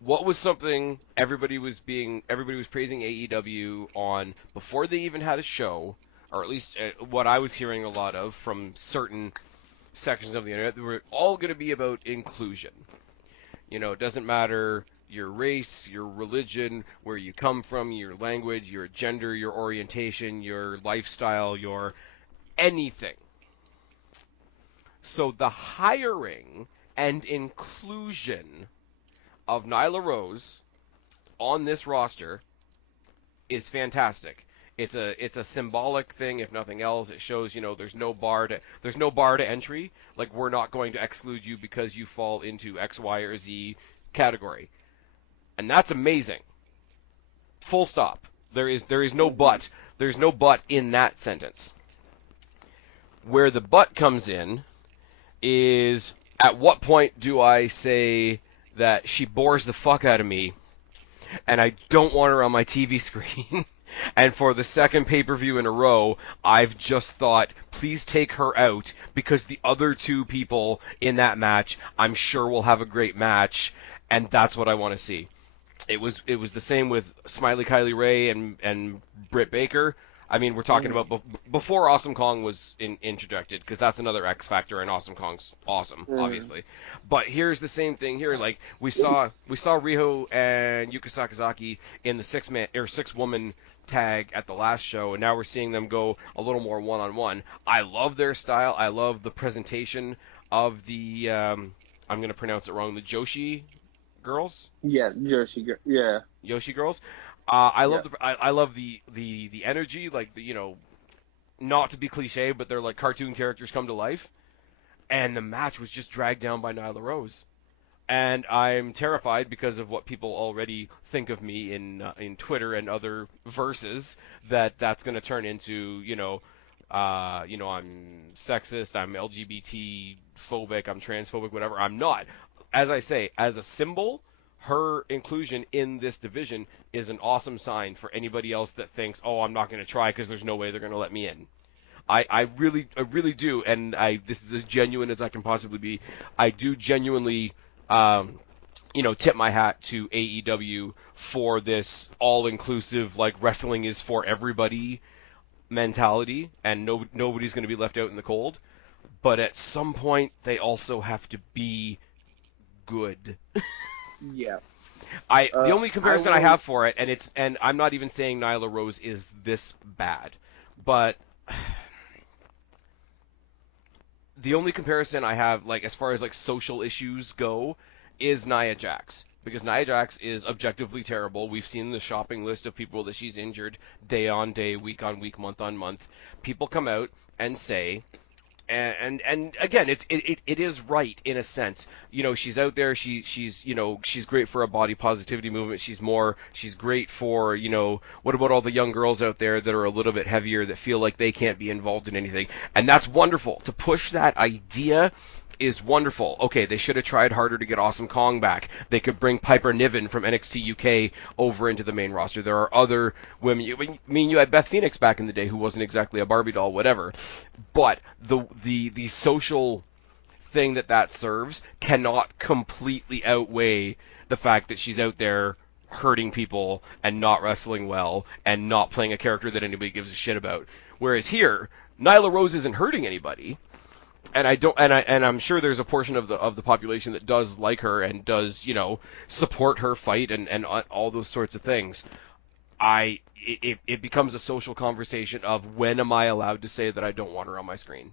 what was something everybody was praising AEW on before they even had a show, or at least what I was hearing a lot of from certain sections of the internet, they were all going to be about inclusion. It doesn't matter your race, your religion, where you come from, your language, your gender, your orientation, your lifestyle, your anything. So the hiring and inclusion of Nyla Rose on this roster is fantastic. It's a symbolic thing, if nothing else. It shows there's no bar to entry. Like, we're not going to exclude you because you fall into X, Y, or Z category, and that's amazing. Full stop. There is no Mm-hmm. but. There's no but in that sentence. Where the but comes in is, at what point do I say that she bores the fuck out of me and I don't want her on my TV screen? And for the second pay-per-view in a row, I've just thought, please take her out, because the other two people in that match, I'm sure will have a great match, and that's what I want to see. It was the same with Smiley Kylie Ray and Britt Baker. I mean, we're talking Mm-hmm. about before Awesome Kong was interjected, because that's another X factor, and Awesome Kong's awesome, Mm-hmm. obviously. But here's the same thing here. Like, we saw Riho and Yuka Sakazaki in the six woman tag at the last show, and now we're seeing them go a little more one on one. I love their style. I love the presentation of the I'm gonna pronounce it wrong. The Joshi girls. Yeah, Jersey. Yeah, Yoshi girls. I love yeah. the energy, like not to be cliche, but they're like cartoon characters come to life. And the match was just dragged down by Nyla Rose, and I'm terrified because of what people already think of me in Twitter and other verses, that's going to turn into I'm sexist, I'm LGBT phobic, I'm transphobic, whatever. I'm not. As I say, as a symbol, her inclusion in this division is an awesome sign for anybody else that thinks, oh, I'm not going to try because there's no way they're going to let me in. I really do, and this is as genuine as I can possibly be. I do genuinely, tip my hat to AEW for this all-inclusive, like, wrestling is for everybody mentality, and nobody's going to be left out in the cold. But at some point, they also have to be good. Yeah. The only I comparison I will. have for it, and I'm not even saying Nyla Rose is this bad, but the only comparison I have, like, as far as like social issues go, is Nia Jax, because Nia Jax is objectively terrible. We've seen the shopping list of people that she's injured day on day, week on week, month on month. People come out and say, and again, it is right in a sense. She's out there. She's great for a body positivity movement. She's great for, what about all the young girls out there that are a little bit heavier, that feel like they can't be involved in anything, and that's wonderful. To push that idea is wonderful. Okay, they should have tried harder to get Awesome Kong back. They could bring Piper Niven from NXT UK over into the main roster. There are other women. You had Beth Phoenix back in the day, who wasn't exactly a Barbie doll, whatever. But the social thing that serves cannot completely outweigh the fact that she's out there hurting people and not wrestling well and not playing a character that anybody gives a shit about. Whereas here, Nyla Rose isn't hurting anybody, and I don't, and I'm sure there's a portion of the population that does like her and does support her fight and all those sorts of things. It becomes a social conversation of, when am I allowed to say that I don't want her on my screen?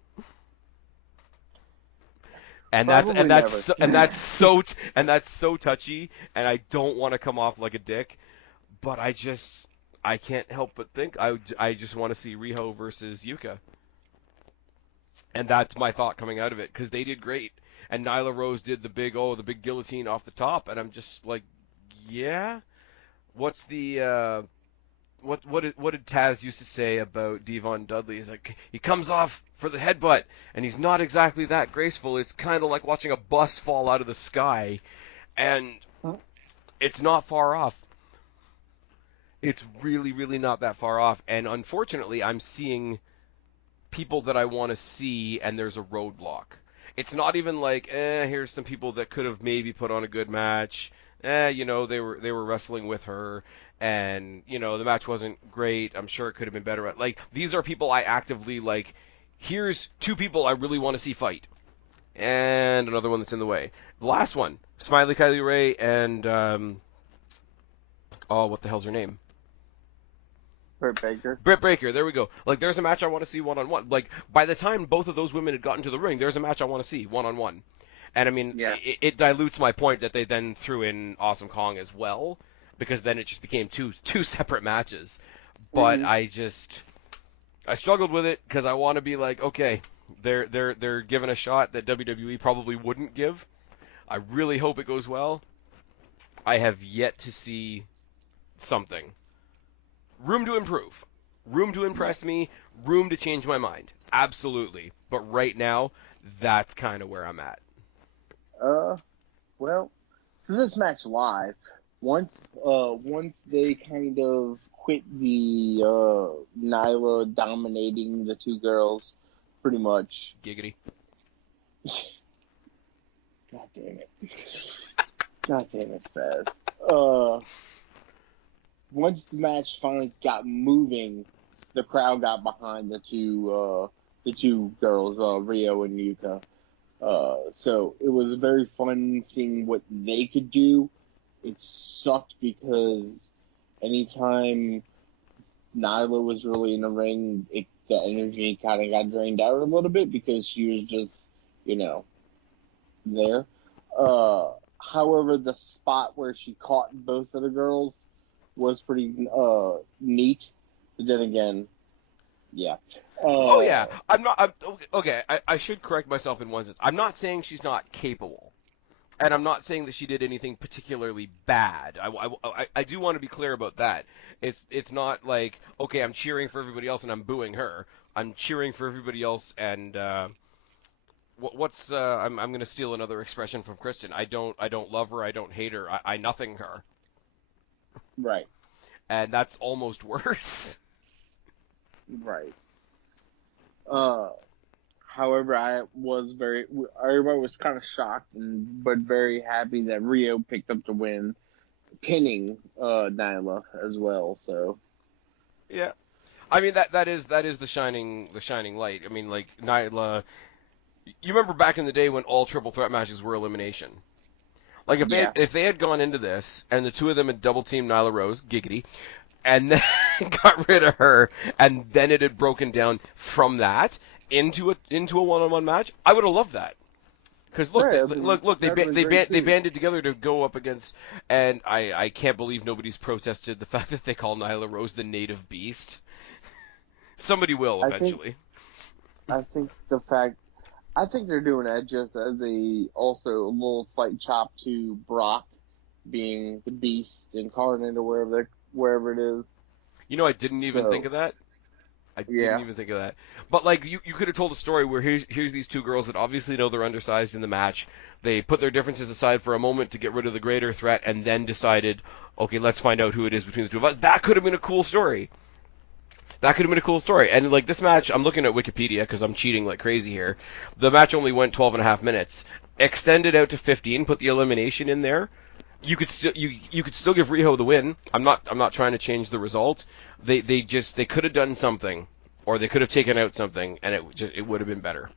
And that's and Probably that's never. so, and that's so and that's so touchy, and I don't want to come off like a dick, but I can't help but think I just want to see Riho versus Yuka. And that's my thought coming out of it, because they did great, and Nyla Rose did the big guillotine off the top, and I'm just like, yeah. What's the what did Taz used to say about Devon Dudley? He's like, he comes off for the headbutt, and he's not exactly that graceful. It's kind of like watching a bus fall out of the sky, and it's not far off. It's really, really not that far off. And unfortunately, I'm seeing people that I want to see, and there's a roadblock. It's not even like, here's some people that could have maybe put on a good match. they were wrestling with her, and the match wasn't great. I'm sure it could have been better. Like, these are people I actively like. Here's two people I really want to see fight, and another one that's in the way. The last one, Smiley Kylie Ray and oh, what the hell's her name? Britt Baker. Britt Baker. There we go. Like, there's a match I want to see one on one. Like, by the time both of those women had gotten to the ring, there's a match I want to see one on one. And I mean, Yeah. it dilutes my point that they then threw in Awesome Kong as well, because then it just became two separate matches. But I struggled with it because I want to be like, okay, they're giving a shot that WWE probably wouldn't give. I really hope it goes well. I have yet to see something. Room to improve. Room to impress me. Room to change my mind. Absolutely. But right now, that's kind of where I'm at. Well, for this match live, once they kind of quit the Nyla dominating the two girls, pretty much. Giggity. God damn it. God damn it, Faz. Once the match finally got moving, the crowd got behind the two girls, Rio and Yuka. So it was very fun seeing what they could do. It sucked because anytime Nyla was really in the ring, the energy kind of got drained out a little bit because she was just, there. However, the spot where she caught both of the girls was pretty neat. But then again, yeah. Oh yeah, okay. I should correct myself in one sense. I'm not saying she's not capable, and I'm not saying that she did anything particularly bad. I do want to be clear about that. It's not like, okay, I'm cheering for everybody else and I'm booing her. I'm cheering for everybody else, and I'm going to steal another expression from Kristen. I don't love her. I don't hate her. I nothing her. Right. And that's almost worse. Right. However, everybody was kind of shocked but very happy that Rio picked up the win, pinning Nyla as well. So. Yeah. I mean, that is the shining light. I mean, like, Nyla. You remember back in the day when all triple threat matches were elimination. Like, if they had gone into this and the two of them had double teamed Nyla Rose, giggity, and then got rid of her, and then it had broken down from that into a one-on-one match, I would have loved that. Because look, they banded together to go up against, and I can't believe nobody's protested the fact that they call Nyla Rose the native beast. Somebody will eventually. I think they're doing that just as also a little slight chop to Brock being the beast incarnate or wherever it is. I didn't even think of that. Didn't even think of that. But, like, you could have told a story where here's these two girls that obviously know they're undersized in the match. They put their differences aside for a moment to get rid of the greater threat and then decided, okay, let's find out who it is between the two of us. That could have been a cool story. And, like, this match, I'm looking at Wikipedia because I'm cheating like crazy here. The match only went 12 and a half minutes. Extended out to 15, put the elimination in there. You could still give Riho the win. I'm not trying to change the result. They could have done something, or they could have taken out something, and it would have been better.